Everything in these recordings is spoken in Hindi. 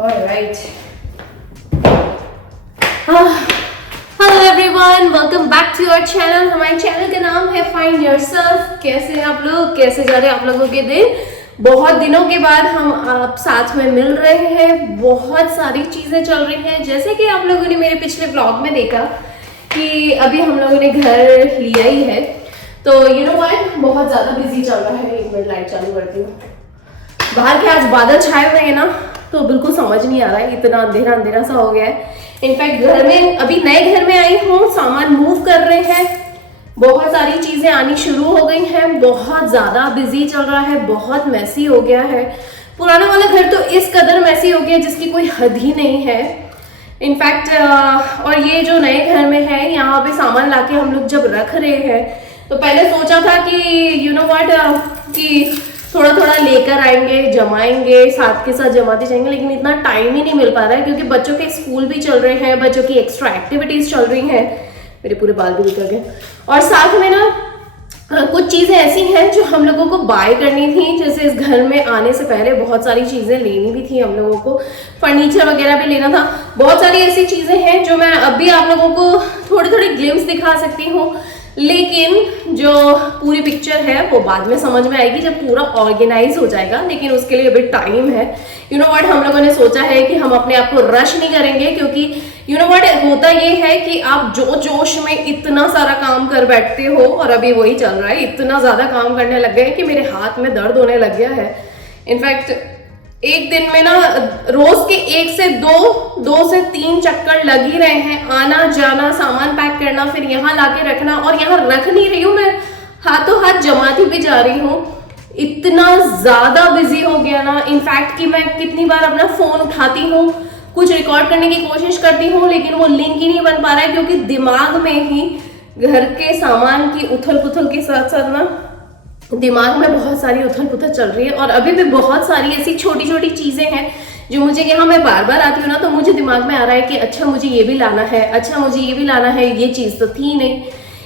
Alright. Hello everyone, welcome back to your channel. हमारे चैनल का नाम है फाइंड योरसेल्फ। कैसे हैं आप लोग? कैसे जा रहे हैं आप लोगों के दिन? बहुत दिनों के बाद हम आप साथ में मिल रहे हैं। बहुत सारी चीजें चल रही हैं, जैसे कि आप लोगों ने मेरे पिछले व्लॉग में देखा कि अभी हम लोगों ने घर लिया ही है। तो यू नो व्हाट, बहुत ज्यादा बिजी चल रहा है। एक मिनट लाइट चालू करती हूँ। बाहर के आज बादल छाए हुए हैं ना, तो बिल्कुल समझ नहीं आ रहा है, इतना अंधेरा अंधेरा सा हो गया है। इनफैक्ट घर में अभी नए घर में आई हूँ, सामान मूव कर रहे हैं, बहुत सारी चीजें आनी शुरू हो गई हैं, बहुत ज्यादा बिजी चल रहा है, बहुत मैसी हो गया है। पुराना वाला घर तो इस कदर मैसी हो गया जिसकी कोई हद ही नहीं है। इनफैक्ट और ये जो नए घर में है, यहाँ पे सामान लाके हम लोग जब रख रहे हैं तो पहले सोचा था कि यू नो व्हाट कि थोड़ा थोड़ा लेकर आएंगे, जमाएंगे, साथ के साथ जमाते जाएंगे, लेकिन इतना टाइम ही नहीं मिल पा रहा है क्योंकि बच्चों के स्कूल भी चल रहे हैं, बच्चों की एक्स्ट्रा एक्टिविटीज चल रही हैं। मेरे पूरे बाल भी निकल गए। और साथ में ना कुछ चीजें ऐसी हैं जो हम लोगों को बाय करनी थी। जैसे इस घर में आने से पहले बहुत सारी चीजें लेनी भी थी हम लोगों को, फर्नीचर वगैरह भी लेना था। बहुत सारी ऐसी चीजें हैं जो मैं अभी आप लोगों को थोड़ी थोड़ी ग्लिम्स दिखा सकती हूँ, लेकिन जो पूरी पिक्चर है वो बाद में समझ में आएगी जब पूरा ऑर्गेनाइज हो जाएगा। लेकिन उसके लिए अभी टाइम है। यू नो व्हाट, हम लोगों ने सोचा है कि हम अपने आप को रश नहीं करेंगे, क्योंकि यू नो व्हाट होता ये है कि आप जोश में इतना सारा काम कर बैठते हो, और अभी वही चल रहा है। इतना ज्यादा काम करने लग गए कि मेरे हाथ में दर्द होने लग गया है। इनफैक्ट एक दिन में ना रोज के 1 से 2 से 3 चक्कर लग ही रहे हैं, आना जाना, सामान पैक करना, फिर यहाँ लाके रखना। और यहाँ रख नहीं रही हूँ मैं, हाथों हाथ जमाती भी जा रही हूँ। इतना ज्यादा बिजी हो गया ना इनफैक्ट कि मैं कितनी बार अपना फोन उठाती हूँ, कुछ रिकॉर्ड करने की कोशिश करती हूँ, लेकिन वो लिंक ही नहीं बन पा रहा है क्योंकि दिमाग में ही घर के सामान की उथल पुथल के साथ साथ ना दिमाग में बहुत सारी उथल पुथल चल रही है। और अभी भी बहुत सारी ऐसी छोटी छोटी चीजें हैं जो मुझे, यहाँ मैं बार बार आती हूँ ना, तो मुझे दिमाग में आ रहा है कि अच्छा मुझे ये भी लाना है, अच्छा मुझे ये भी लाना है, ये चीज तो थी नहीं।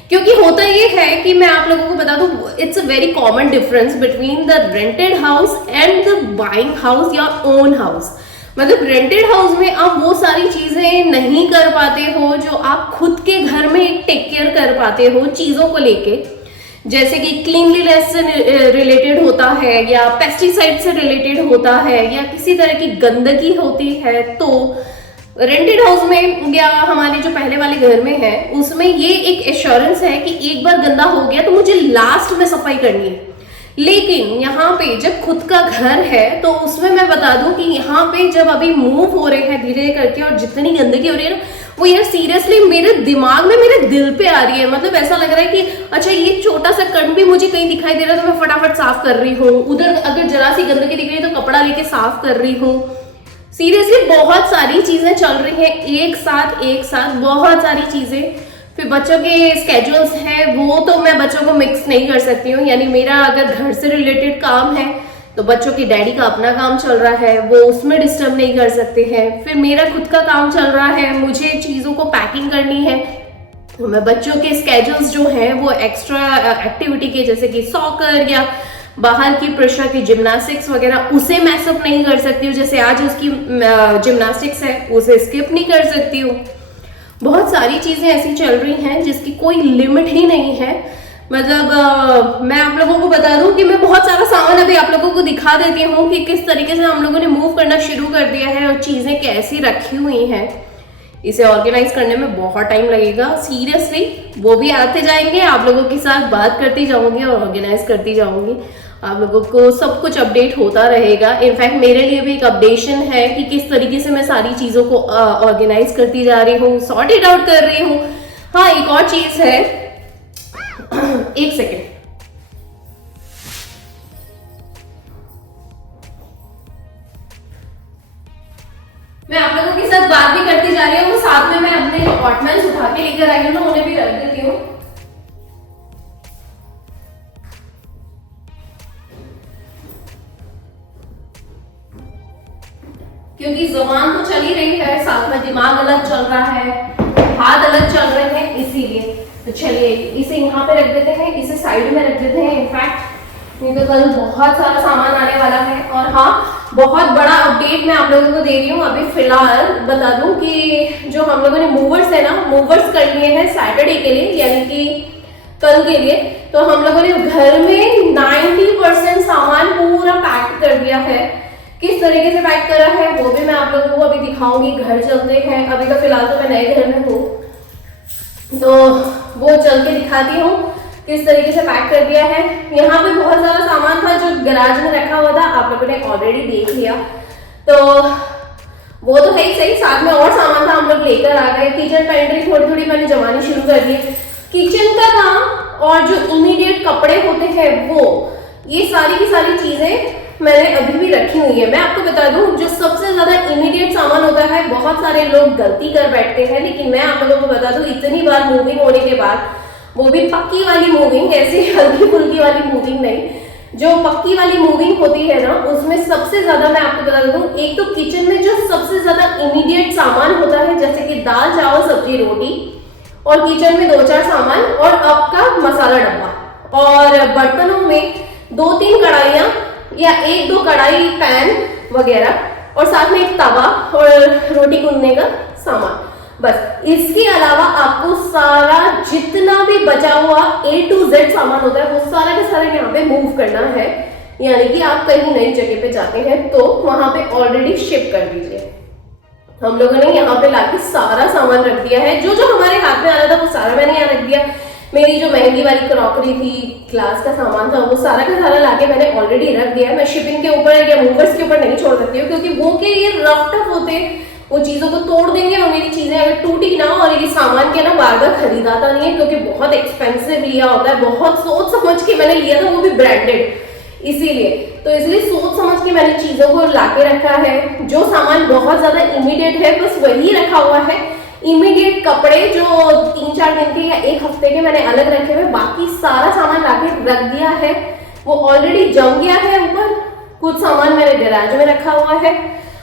क्योंकि होता ये है कि मैं आप लोगों को बता दूं, it's a very common difference between the rented house and the buying house या ओन हाउस। मतलब रेंटेड हाउस में आप वो सारी चीजें नहीं कर पाते हो जो आप खुद के घर में टेक केयर कर पाते हो चीजों को लेके। जैसे कि क्लीनलीनेस से रिलेटेड होता है, या पेस्टिसाइड से रिलेटेड होता है, या किसी तरह की गंदगी होती है। तो रेंटेड हाउस में या हमारे जो पहले वाले घर में है, उसमें ये एक एश्योरेंस है कि एक बार गंदा हो गया तो मुझे लास्ट में सफाई करनी है। लेकिन यहाँ पे जब खुद का घर है तो उसमें मैं बता दूं कि यहाँ पे जब अभी मूव हो रहे हैं धीरे धीरे करके, और जितनी गंदगी हो रही है ना, वो यार सीरियसली मेरे दिमाग में, मेरे दिल पे आ रही है। मतलब ऐसा लग रहा है कि अच्छा ये छोटा सा कण भी मुझे कहीं दिखाई दे रहा है तो मैं फटाफट साफ कर रही हूँ, उधर अगर जरा सी गंदगी दिख रही है तो कपड़ा लेके साफ कर रही हूँ। सीरियसली बहुत सारी चीजें चल रही हैं एक साथ बहुत सारी चीजें। फिर बच्चों के स्केड्यूल्स हैं, वो तो मैं बच्चों को मिक्स नहीं कर सकती हूँ। यानी मेरा अगर घर से रिलेटेड काम है तो बच्चों की डैडी का अपना काम चल रहा है, वो उसमें डिस्टर्ब नहीं कर सकते हैं। फिर मेरा खुद का काम चल रहा है, मुझे चीजों को पैकिंग करनी है, तो मैं बच्चों के स्केड्यूल्स जो हैं वो एक्स्ट्रा एक्टिविटी के, जैसे कि सॉकर या बाहर की प्रेशर की जिम्नास्टिक्स वगैरह, उसे मैसअप नहीं कर सकती हूँ। जैसे आज उसकी जिम्नास्टिक्स है, उसे स्किप नहीं कर सकती हूँ। बहुत सारी चीजें ऐसी चल रही हैं जिसकी कोई लिमिट ही नहीं है। मतलब मैं आप लोगों को बता दूं कि मैं बहुत सारा सामान अभी आप लोगों को दिखा देती हूँ कि किस तरीके से हम लोगों ने मूव करना शुरू कर दिया है और चीजें कैसी रखी हुई हैं। इसे ऑर्गेनाइज करने में बहुत टाइम लगेगा सीरियसली। वो भी आते जाएंगे, आप लोगों के साथ बात करती जाऊंगी और ऑर्गेनाइज करती जाऊंगी। आप लोगों को सब कुछ अपडेट होता रहेगा। इनफैक्ट मेरे लिए भी एक अपडेशन है कि किस तरीके से मैं सारी चीजों को ऑर्गेनाइज करती जा रही हूँ, सॉर्ट इट आउट कर रही हूँ। हाँ, एक और चीज है, एक सेकेंड, मैं आप लोगों के साथ बात भी करती जा रही हूँ, साथ में मैं अपने ऑटमेंट्स उठा के लेकर आई हूँ ना, उन्हें भी रख देती हूँ। क्योंकि जुबान तो चल ही रही है, साथ में दिमाग अलग चल रहा है, हाथ अलग चल रहे हैं, इसीलिए। तो चलिए इसे यहाँ पे रख देते हैं, इसे साइड में रख देते हैं। इनफैक्ट क्योंकि कल बहुत सारा सामान आने वाला है। और हाँ, बहुत बड़ा अपडेट मैं आप लोगों को दे रही हूँ। अभी फिलहाल बता दूं कि जो हम लोगों ने मूवर्स है ना, मूवर्स कर लिए हैं सैटरडे के लिए, यानी कि कल के लिए। तो हम लोगों ने घर में 90% सामान पूरा पैक कर दिया है। किस तरीके से पैक करा है वो भी मैं आप लोगों को अभी दिखाऊंगी। घर चलते हैं, अभी तो फिलहाल तो मैं नए घर में हूँ, तो वो चल के दिखाती हूँ किस तरीके से पैक कर दिया है। यहाँ पे बहुत सारा सामान था जो गैराज में रखा हुआ था, आप लोगों ने ऑलरेडी देख लिया, तो वो तो है ही सही। साथ में और सामान था, हम लोग लेकर आ गए। किचन पेंट्री थोड़ी थोड़ी मैंने जमानी शुरू कर दी। किचन का काम और जो इमीडिएट कपड़े होते हैं वो, ये सारी की सारी चीजें मैंने अभी भी रखी हुई है। मैं आपको बता दूं, जो सबसे ज्यादा इमीडिएट सामान होता है, बहुत सारे लोग गलती कर बैठते हैं, लेकिन मैं आप लोगों को बता दूं, इतनी बार मूविंग होने के बाद, वो भी पक्की वाली मूविंग, ऐसे हल्की फुल्की वाली मूविंग नहीं, जो पक्की वाली मूविंग होती है ना, उसमें सबसे ज्यादा मैं आपको बता दूं, एक तो किचन में जो सबसे ज्यादा इमीडिएट सामान होता है, जैसे कि दाल चावल सब्जी रोटी, और किचन में 2-4 सामान, और आपका मसाला डब्बा, और बर्तनों में 2-3 कढ़ाइयाँ या 1-2 कढ़ाई पैन वगैरह, और साथ में एक तवा और रोटी गूंदने का सामान। बस इसके अलावा आपको सारा जितना भी बचा हुआ A to Z सामान होता है, वो सारा का सारा यहाँ पे मूव करना है। यानी कि आप कहीं नई जगह पे जाते हैं तो वहां पे ऑलरेडी शिफ्ट कर दीजिए। हम लोगों ने यहाँ पे लाके सारा सामान रख दिया है। जो जो हमारे हाथ में आ रहा था वो सारा मैंने यहाँ रख दिया। मेरी जो महंगी वाली क्रॉकरी थी, ग्लास का सामान था, वो सारा का सारा लाके मैंने ऑलरेडी रख दिया है। मैं शिपिंग के ऊपर या मूवर्स के ऊपर नहीं छोड़ सकती हूँ, क्योंकि वो के ये रफ टफ होते, वो चीजों को तोड़ देंगे और मेरी चीजें अगर टूटी ना, और ये सामान के ना बार बार खरीदाता नहीं है, क्योंकि बहुत एक्सपेंसिव लिया होता है, बहुत सोच समझ के मैंने लिया था, वो भी ब्रांडेड, इसीलिए सोच समझ के मैंने चीजों को लाके रखा है। जो सामान बहुत ज्यादा इमीडिएट है बस वही रखा हुआ है। इमीडिएट कपड़े जो 3-4 दिन के या 1 हफ्ते के मैंने अलग रखे हुए, बाकी सारा सामान लाके रख दिया है। वो ऑलरेडी जम गया है ऊपर, कुछ सामान मेरे गैराज में रखा हुआ है।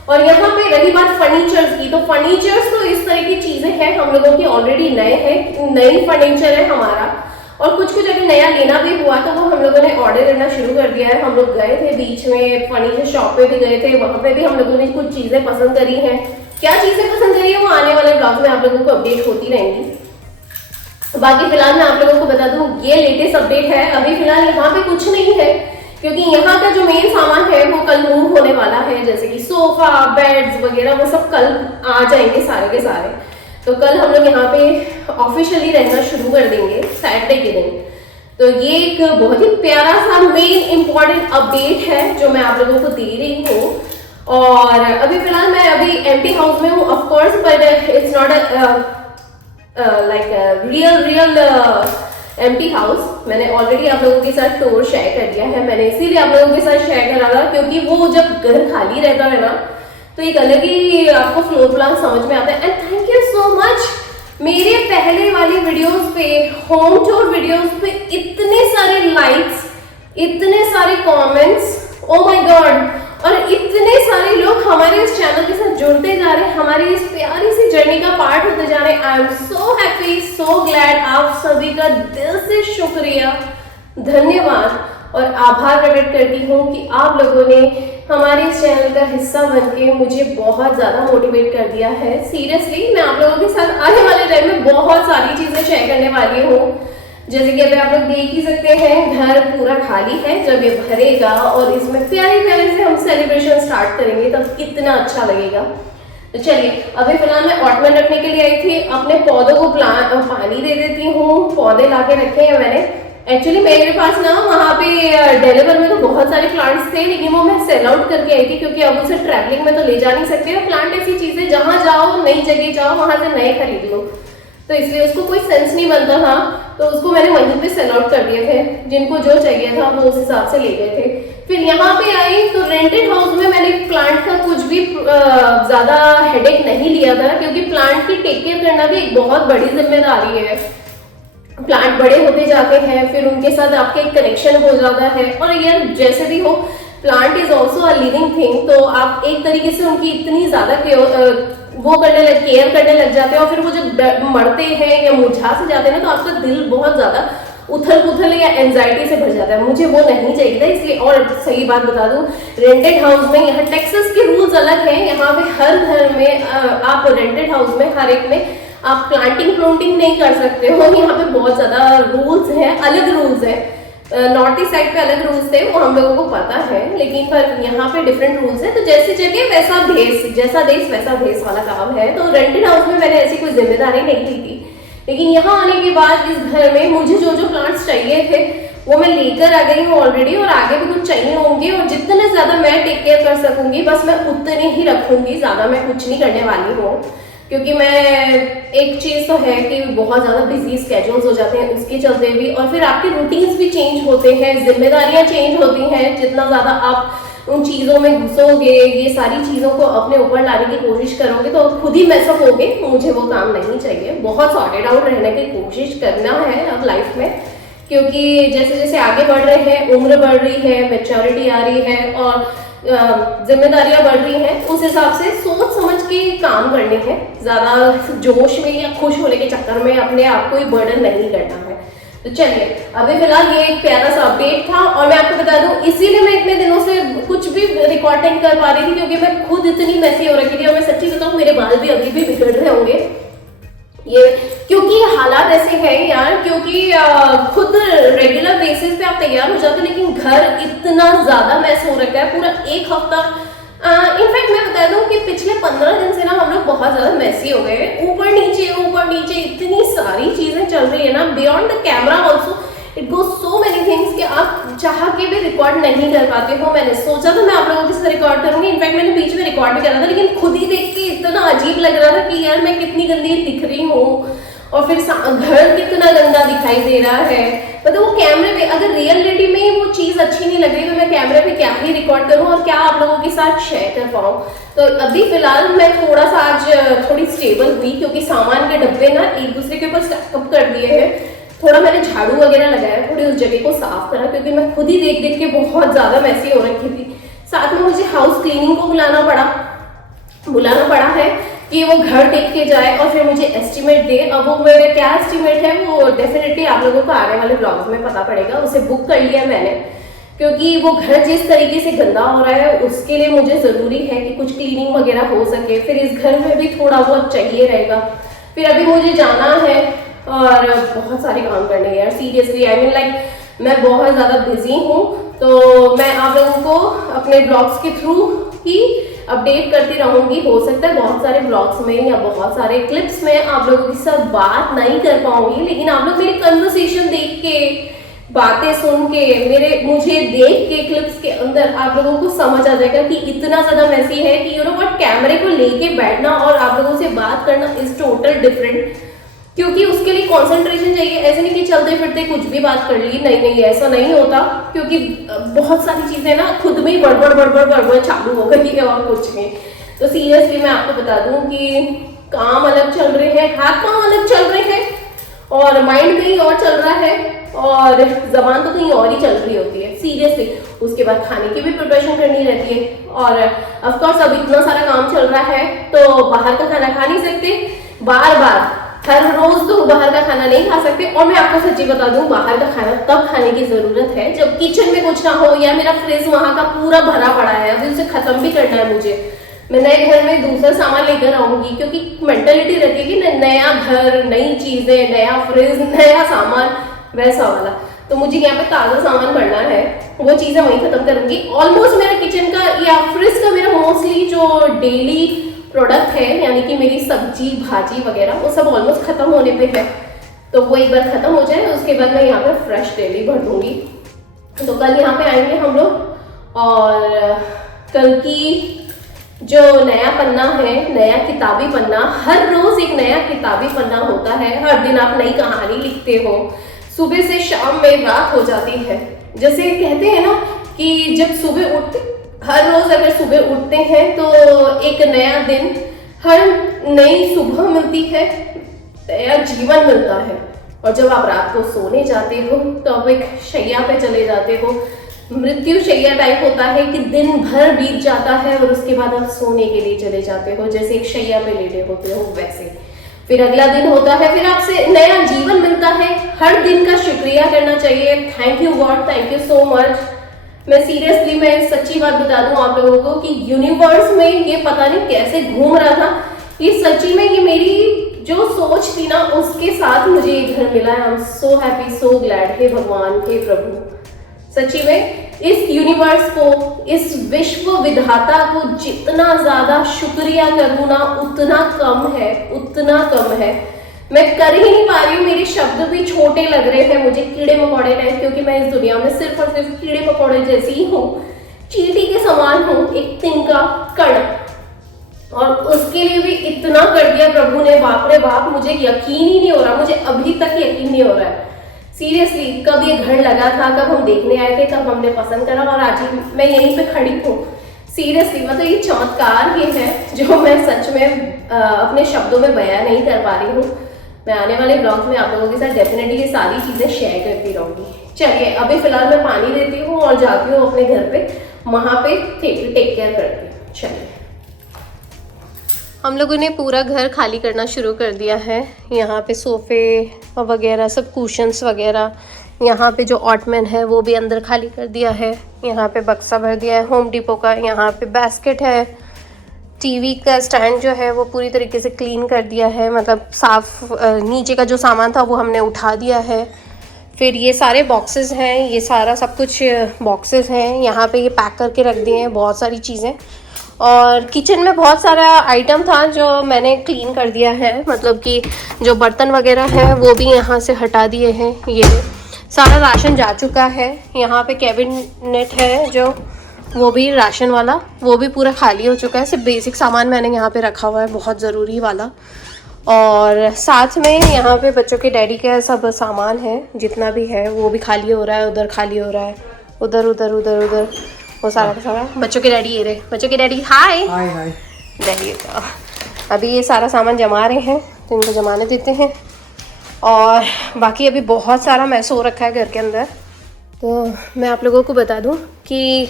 और यहाँ पे रही बात फर्नीचर्स की, तो फर्नीचर्स तो इस तरह की चीजें हैं हम लोगों की ऑलरेडी नए हैं, नई फर्नीचर है हमारा। और कुछ कुछ अगर नया लेना भी हुआ तो वो हम लोगों ने ऑर्डर करना शुरू कर दिया है। हम लोग गए थे बीच में फर्नीचर शॉप पे भी गए थे, वहां पे भी हम लोगों ने कुछ चीजें पसंद करी हैं। क्या चीजें पसंद करी है वो आने वाले ब्लॉग में आप लोगों को अपडेट होती रहेंगी। बाकी फिलहाल मैं आप लोगों को बता दूं, ये लेटेस्ट अपडेट है। अभी फिलहाल यहाँ पे कुछ नहीं है, क्योंकि यहाँ का जो मेन सामान है वो कल मूव होने वाला है, जैसे कि सोफा, बेड्स वगैरह, वो सब कल आ जाएंगे सारे के सारे। तो कल हम लोग यहाँ पे ऑफिशियली रहना शुरू कर देंगे सैटरडे के दिन। तो ये एक बहुत ही प्यारा सा मेन इंपॉर्टेंट अपडेट है जो मैं आप लोगों को दे रही हूँ। और अभी फिलहाल मैं अभी एम्प्टी हाउस में हूँ, of course, but it's not like real empty house. मैंने ऑलरेडी आप लोगों के साथ टूर शेयर कर दिया है। मैंने इसीलिए आप लोगों के साथ शेयर करा था, क्योंकि वो जब घर खाली रहता है ना, तो एक अलग ही आपको फ्लोर प्लान समझ में आता है। And thank you so much, मेरे पहले वाली वीडियोस पे, होम टूर वीडियोस पे इतने सारे लाइक्स, इतने सारे कमेंट्स, ओ माय गॉड, और इतने सारे लोग हमारे इस चैनल के साथ जुड़ते जा रहे हैं, हमारी इस प्यारी सी जर्नी का पार्ट होते जा रहे हैं। आई am so happy, so glad. आप सभी का दिल से शुक्रिया, धन्यवाद और आभार प्रकट करती हूँ कि आप लोगों ने हमारे इस चैनल का हिस्सा बनके मुझे बहुत ज्यादा मोटिवेट कर दिया है। सीरियसली मैं आप लोगों के साथ आने वाले टाइम में बहुत सारी चीजें शेयर करने वाली हूँ। जैसे कि अभी आप लोग देख ही सकते हैं, घर पूरा खाली है। जब ये भरेगा और इसमें प्यारे प्यारे से हम सेलिब्रेशन स्टार्ट करेंगे तब कितना अच्छा लगेगा। तो चलिए, अभी फिलहाल मैं ऑटमन रखने के लिए आई थी, अपने पौधों को पानी दे देती हूँ। पौधे लाके रखे हैं मैंने। एक्चुअली मेरे पास ना वहाँ पे डिलीवर में तो बहुत सारे प्लांट्स थे, लेकिन वो मैं सेल आउट करके आई थी, क्योंकि अब उसे ट्रैवलिंग में तो ले जा नहीं सकते। प्लांट ऐसी चीज है, जहाँ जाओ, नई जगह जाओ, वहां से नए खरीद लो, तो इसलिए उसको कोई सेंस नहीं बनता था। तो उसको मैंने वहीं पे सेल आउट कर दिए थे। जिनको जो चाहिए था वो उस हिसाब से ले गए थे। फिर यहाँ पे आई तो रेंटेड हाउस में मैंने प्लांट का कुछ भी ज्यादा हेडेक नहीं लिया था, क्योंकि प्लांट की टेक केयर करना भी एक बहुत बड़ी जिम्मेदारी है। प्लांट बड़े होते जाते हैं, फिर उनके साथ आपका एक कनेक्शन हो जाता है। और यार जैसे भी हो, plant is also a living thing, तो आप एक तरीके से उनकी इतनी ज्यादा केयर करने लग जाते हैं। और फिर वो जब मरते हैं या मुरझा से जाते हैं ना, तो आपका दिल बहुत ज्यादा उथल पुथल या एंजाइटी से भर जाता है, मुझे वो नहीं चाहिए था। इसलिए और सही बात बता दूं, रेंटेड हाउस में यहाँ टेक्सास के रूल्स अलग हैं। यहाँ पे हर घर में आप रेंटेड हाउस में हर एक में आप प्लांटिंग नहीं कर सकते हो। यहाँ पे बहुत ज्यादा रूल्स हैं, अलग रूल्स हैं। नॉर्थ ईस्ट साइड पे अलग रूल्स थे, वो हम लोगों को पता है, लेकिन पर यहाँ पे डिफरेंट रूल्स है। तो जैसी जगह वैसा भेस, जैसा देश वैसा भेस वाला काम है। तो रेंटेड हाउस में मैंने ऐसी कोई जिम्मेदारी नहीं ली थी, लेकिन यहाँ आने के बाद इस घर में मुझे जो जो प्लांट्स चाहिए थे वो मैं लेकर आ गई हूँ ऑलरेडी, और आगे भी कुछ चाहिए होंगे। और जितने ज्यादा मैं टेक केयर कर सकूंगी बस मैं उतने ही रखूंगी, ज्यादा मैं कुछ नहीं करने वाली हूँ। क्योंकि मैं एक चीज तो है कि बहुत ज्यादा बिजी स्केड्यूल्स हो जाते हैं उसके चलते भी, और फिर आपके रूटीन्स भी चेंज होते हैं, जिम्मेदारियां चेंज होती हैं। जितना ज्यादा आप उन चीजों में घुसोगे, ये सारी चीजों को अपने ऊपर लाने की कोशिश करोगे तो खुद ही मैसअप होगे। मुझे वो काम नहीं चाहिए, बहुत सॉर्टेड आउट रहने की कोशिश करना है अब लाइफ में, क्योंकि जैसे जैसे आगे बढ़ रहे हैं, उम्र बढ़ रही है, मैच्योरिटी आ रही है और जिम्मेदारियां बढ़ रही हैं, उस हिसाब से सोच समझ के काम करने हैं। ज्यादा जोश में या खुश होने के चक्कर में अपने आप को ही बर्डन नहीं करना है। तो चलिए, अभी फिलहाल ये एक प्यारा सा अपडेट था, और मैं आपको बता दूं इसीलिए मैं इतने दिनों से कुछ भी रिकॉर्ड नहीं कर पा रही थी, क्योंकि मैं खुद इतनी मैसी हो रखी थी। और मैं सच्ची बताऊं, मेरे बाल भी अभी भी बिगड़ रहे होंगे ये, क्योंकि हालात ऐसे हैं यार। क्योंकि खुद रेगुलर बेसिस पे आप तैयार हो जाते हो, लेकिन घर इतना ज्यादा मैस हो रखा है। पूरा एक हफ्ता, इनफैक्ट मैं बता दूं कि पिछले 15 दिन से ना हम लोग बहुत ज्यादा मैसी हो गए हैं। ऊपर नीचे इतनी सारी चीजें चल रही है ना, beyond the camera also it goes so many things कि आप चाह के भी रिकॉर्ड नहीं कर पाते हो। मैंने सोचा था मैं आप लोगों के साथ रिकॉर्ड करूंगी, इनफैक्ट मैंने बीच में रिकॉर्ड भी करा था, लेकिन खुद ही देख के इतना अजीब लग रहा था कि यार मैं कितनी गंदी दिख रही हूँ, और फिर घर कितना गंदा दिखाई दे रहा है। मतलब वो कैमरे पे, अगर रियलिटी में ही वो चीज अच्छी नहीं लग रही तो मैं कैमरे पे क्या ही रिकॉर्ड करूँ और क्या आप लोगों के साथ शेयर कर पाऊँ। तो अभी फिलहाल मैं थोड़ा सा आज थोड़ी स्टेबल हुई, क्योंकि सामान के डब्बे ना एक दूसरे के ऊपर स्टैकअप कर दिए हैं। थोड़ा मैंने झाड़ू वगैरह लगाया, थोड़ी उस जगह को साफ करा, क्योंकि मैं खुद ही देख देख के बहुत ज्यादा मैसी हो रखी थी। साथ में मुझे हाउस क्लीनिंग को बुलाना पड़ा है कि वो घर देख के जाए और फिर मुझे एस्टिमेट दे। अब वो मेरे क्या एस्टिमेट है वो डेफिनेटली आप लोगों को आने वाले ब्लॉग्स में पता पड़ेगा। उसे बुक कर लिया मैंने, क्योंकि वो घर जिस तरीके से गंदा हो रहा है उसके लिए मुझे जरूरी है कि कुछ क्लीनिंग वगैरह हो सके। फिर इस घर में भी थोड़ा बहुत चाहिए रहेगा। फिर अभी मुझे जाना है और बहुत सारे काम करने हैं यार, सीरियसली आई मीन लाइक मैं बहुत ज्यादा बिजी हूँ। तो मैं आप लोगों को अपने ब्लॉग्स के थ्रू ही अपडेट करती रहूंगी। हो सकता है बहुत सारे ब्लॉग्स में या बहुत सारे क्लिप्स में आप लोगों के साथ बात नहीं कर पाऊंगी, लेकिन आप लोग मेरी कन्वर्सेशन देख के, बातें सुन के, मुझे देख के क्लिप्स के अंदर आप लोगों को समझ आ जाएगा कि इतना ज्यादा मैसी है कि यू नो व्हाट, कैमरे को लेके बैठना और आप लोगों से बात करना इज टोटल डिफरेंट। क्योंकि उसके लिए कंसंट्रेशन चाहिए। ऐसे नहीं कि चलते फिरते कुछ भी बात कर ली, नहीं ऐसा नहीं होता, क्योंकि बहुत सारी चीजें ना खुद में ही बड़बड़ चालू हो गई है और कुछ नहीं। तो सीरियसली मैं आपको बता दूं कि काम अलग चल रहे हैं, हाथ पांव अलग चल रहे हैं, और माइंड कहीं और चल रहा है, और जबान तो कहीं और ही चल रही होती है सीरियसली। उसके बाद खाने की भी प्रिपरेशन करनी रहती है, और ऑफकोर्स अब इतना सारा काम चल रहा है तो बाहर का खाना खा नहीं सकते बार हर रोज तो बाहर का खाना नहीं खा सकते। और मैं आपको सच्ची बता दूं, बाहर का खाना तब खाने की जरूरत है जब किचन में कुछ ना हो, या मेरा फ्रिज वहां का पूरा भरा पड़ा है, अभी उसे खत्म भी करना है मुझे। मैं नए घर में दूसरा सामान लेकर आऊंगी, क्योंकि मेंटेलिटी रहती है कि नया घर, नई चीजें, नया फ्रिज, नया सामान, वैसा वाला। तो मुझे यहाँ पे ताजा सामान भरना है, वो चीजें वहीं खत्म करूंगी। ऑलमोस्ट मेरा किचन का या फ्रिज का मेरा मोस्टली जो डेली प्रोडक्ट है, यानी कि मेरी सब्जी भाजी वगैरह, वो सब ऑलमोस्ट खत्म होने पे है। तो वो एक बार खत्म हो जाए उसके बाद मैं यहाँ पे फ्रेश डेली भर दूंगी। तो कल यहाँ पे आएंगे हम लोग, और कल की जो नया पन्ना है, नया किताबी पन्ना, हर रोज एक नया किताबी पन्ना होता है। हर दिन आप नई कहानी लिखते हो, सुबह से शाम में रात हो जाती है। जैसे कहते हैं ना कि जब सुबह उठते, हर रोज अगर सुबह उठते हैं तो एक नया दिन, हर नई सुबह मिलती है, नया जीवन मिलता है। और जब आप रात को सोने जाते हो तो आप एक शैया पे चले जाते हो, मृत्यु शैया टाइप होता है कि दिन भर बीत जाता है और उसके बाद आप सोने के लिए चले जाते हो, जैसे एक शैया पे लेटे होते हो वैसे। फिर अगला दिन होता है, फिर आपसे नया जीवन मिलता है। हर दिन का शुक्रिया करना चाहिए। Thank you God, thank you so much. मैं सीरियसली, मैं सच्ची बात बता दूं आप लोगों को कि यूनिवर्स में ये पता नहीं कैसे घूम रहा था, ये सच्ची में, ये मेरी जो सोच थी ना उसके साथ मुझे ये घर मिला है। I am so happy, so glad. हे भगवान, हे प्रभु, सच्ची में इस यूनिवर्स को, इस विश्व विधाता को जितना ज्यादा शुक्रिया करूं ना उतना कम है, उतना कम है। मैं कर ही नहीं पा रही हूँ, मेरे शब्द भी छोटे लग रहे हैं मुझे, कीड़े मकोड़े टाइप, क्योंकि मैं इस दुनिया में सिर्फ और सिर्फ कीड़े मकोड़े जैसी ही हूँ, चींटी के समान हूँ, एक तिनका कण। और उसके लिए भी इतना कर दिया प्रभु ने, बाप रे बाप, मुझे यकीन ही नहीं हो रहा, मुझे अभी तक यकीन नहीं हो रहा है सीरियसली। कब ये घर लगा था, कब हम देखने आए थे, कब हमने पसंद करा, और आज ही मैं यहीं पे खड़ी हूँ। सीरियसली मतलब ये चमत्कार ही है जो मैं सच में अपने शब्दों में बयां नहीं कर पा रही हूँ। मैं आने वाले ब्लॉग्स में आप लोगों के साथ डेफिनेटली ये सारी चीजें शेयर करती रहूंगी। चलिए अभी फिलहाल मैं पानी देती हूँ और जाती हूँ अपने घर पे, वहां पे टेक केयर करती हूँ। चलिए, हम लोगों ने पूरा घर खाली करना शुरू कर दिया है। यहाँ पे सोफ़े वगैरह सब, कुशन्स वगैरह, यहाँ पे जो ऑटमैन है वो भी अंदर खाली कर दिया है। यहाँ पे बक्सा भर दिया है होम डिपो का। यहाँ पे बास्केट है, टीवी का स्टैंड जो है वो पूरी तरीके से क्लीन कर दिया है, मतलब साफ, नीचे का जो सामान था वो हमने उठा दिया है। फिर ये सारे बॉक्सेस हैं, ये सारा सब कुछ बॉक्सेस हैं, यहाँ पे ये पैक करके रख दिए हैं बहुत सारी चीज़ें। और किचन में बहुत सारा आइटम था जो मैंने क्लीन कर दिया है, मतलब कि जो बर्तन वगैरह है वो भी यहाँ से हटा दिए हैं। ये सारा राशन जा चुका है। यहाँ पे कैबिनेट है जो, वो भी राशन वाला, वो भी पूरा खाली हो चुका है। सिर्फ बेसिक सामान मैंने यहाँ पे रखा हुआ है, बहुत ज़रूरी वाला। और साथ में यहाँ पे बच्चों के डैडी का सब सामान है, जितना भी है वो भी खाली हो रहा है। उधर खाली हो रहा है, उधर उधर उधर उधर, वो सारा का सारा। बच्चों के डैडी ये रहे, बच्चों के डैडी हाय हाय हाय। डैडी अभी ये सारा सामान जमा रहे हैं, तो इनको जमाने देते हैं। और बाकी अभी बहुत सारा मैस हो रखा है घर के अंदर। तो मैं आप लोगों को बता दूं कि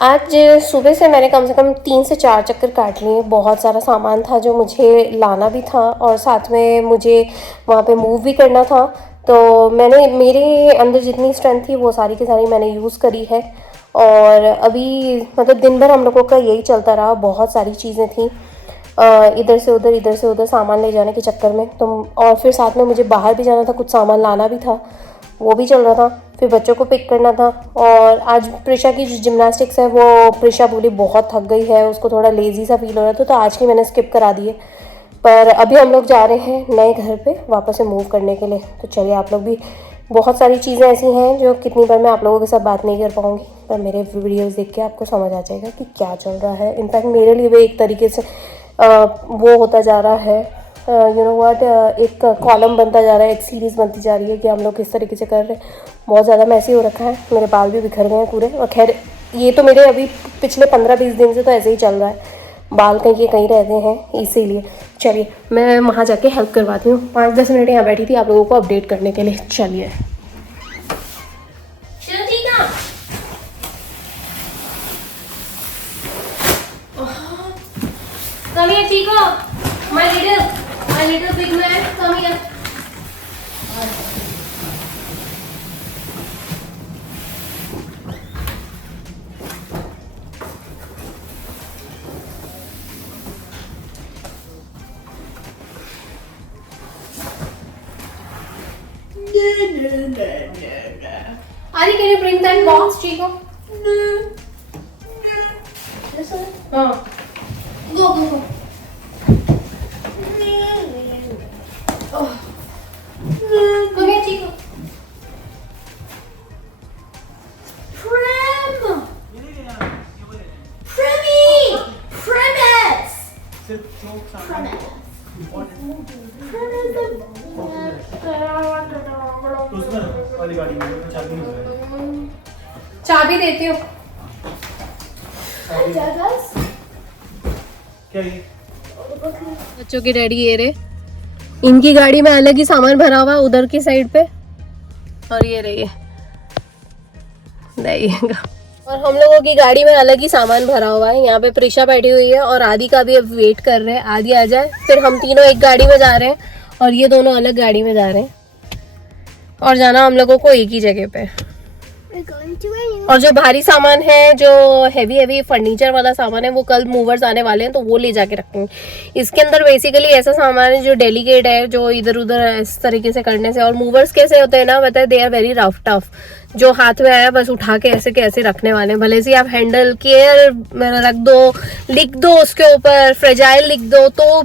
आज सुबह से मैंने कम से कम 3 से 4 चक्कर काट लिए। बहुत सारा सामान था जो मुझे लाना भी था और साथ में मुझे वहाँ पे मूव भी करना था। तो मैंने, मेरे अंदर जितनी स्ट्रेंथ थी वो सारी की सारी मैंने यूज़ करी है। और अभी मतलब दिन भर हम लोगों का यही चलता रहा, बहुत सारी चीज़ें थी, इधर से उधर सामान ले जाने के चक्कर में। तो और फिर साथ में मुझे बाहर भी जाना था, कुछ सामान लाना भी था, वो भी चल रहा था। फिर बच्चों को पिक करना था। और आज प्रिशा की जो जिम्नास्टिक्स है वो प्रिशा बोली बहुत थक गई है, उसको थोड़ा लेज़ी सा फील हो रहा था, तो आज की मैंने स्किप करा दिए। पर अभी हम लोग जा रहे हैं नए घर पे वापस से मूव करने के लिए। तो चलिए, आप लोग भी, बहुत सारी चीज़ें ऐसी हैं जो कितनी बार मैं आप लोगों के साथ बात नहीं कर पाऊँगी, पर मेरे वीडियोज़ देख के आपको समझ आ जाएगा कि क्या चल रहा है। इनफैक्ट मेरे लिए भी एक तरीके से वो होता जा रहा है, यू नो व्हाट, एक कॉलम बनता जा रहा है, एक सीरीज़ बनती जा रही है कि हम लोग किस तरीके से कर रहे हैं। बहुत ज़्यादा मैसी हो रखा है, मेरे बाल भी बिखर गए हैं पूरे। और खैर ये तो मेरे अभी पिछले 15-20 दिन से तो ऐसे ही चल रहा है, बाल कहीं के कहीं रहते हैं, इसीलिए। चलिए मैं वहाँ जाके हेल्प करवाती हूँ। 5-10 मिनट यहाँ बैठी थी आप लोगों को अपडेट करने के लिए। चलिए come here, Chico. My little big man, come here. Ari, can you bring that box, Chico? This one? Oh. Go. Oh. Come here, Chico. Prem! Premise! चाबी देती हूँ। बच्चों के डैडी ये रहे, इनकी गाड़ी में अलग ही सामान भरा हुआ उधर की साइड पे, और ये रही है। और हम लोगों की गाड़ी में अलग ही सामान भरा हुआ है। यहाँ पे प्रिशा बैठी हुई है और आदि का भी अब वेट कर रहे हैं, आदि आ जाए फिर हम तीनों एक गाड़ी में जा रहे हैं और ये दोनों अलग गाड़ी में जा रहे हैं और जाना हम लोगों को एक ही जगह पे। और जो भारी सामान है, जो हैवी फर्नीचर वाला सामान है, वो कल मूवर्स आने वाले हैं तो वो ले जाके रखेंगे। इसके अंदर बेसिकली ऐसा सामान है जो डेलिकेट है, जो इधर उधर इस तरीके से करने से। और मूवर्स कैसे होते हैं ना, बताए they are very rough tough, जो हाथ में आया बस उठा के ऐसे कैसे रखने वाले हैं। भले से आप हैंडल केयर रख दो, लिख दो उसके ऊपर फ्रेजाइल लिख दो, तो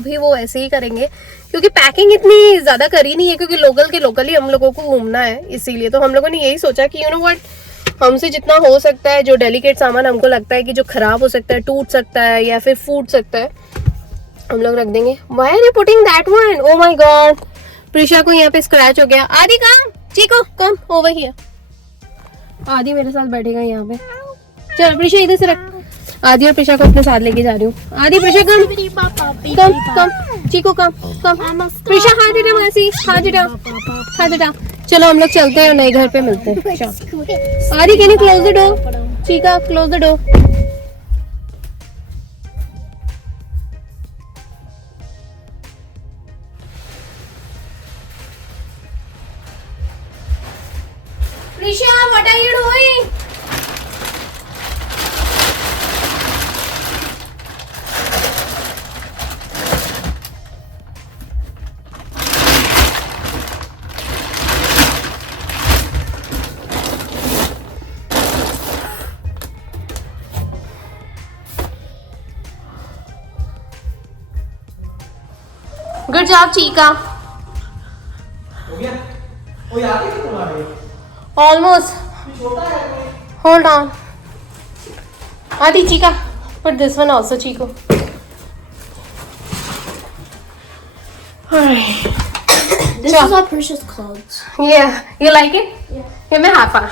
भी वो ऐसे ही करेंगे, क्योंकि पैकिंग इतनी ज्यादा करी नहीं है, क्योंकि लोकल ही हम लोगों को घूमना है। इसीलिए तो हम लोगों ने यही सोचा कि यू नो व्हाट, हमसे जितना हो सकता है, जो डेलिकेट सामान हमको लगता है कि जो खराब हो सकता है, टूट सकता है या फिर फूट सकता है, हम लोग रख देंगे। Why are you putting that one? Oh my god, Prisha को यहाँ पे स्क्रैच हो गया। Aadi come, Chiko come over here. Aadi मेरे साथ बैठेगा यहाँ पे। चल प्रिशा इधर से रख। आदि और प्रिशा को अपने साथ लेके जा रही हूँ। आदि प्रिशा कम, चीको कम। प्रिशा हाथ हटा, मासी हाथ हटा। चलो हम लोग चलते हैं और नए घर पे मिलते हैं। आदि can you close the door? Chica close the door. Prisha, what are you doing? Good job, Chika. हो गया? वो याद है कि तुम्हारे? Almost. छोटा है कोई? Hold on. Adi, Chika. Put this one also, Chico. Alright. This is our precious clothes. Yeah. You like it? Yeah. Give me half a.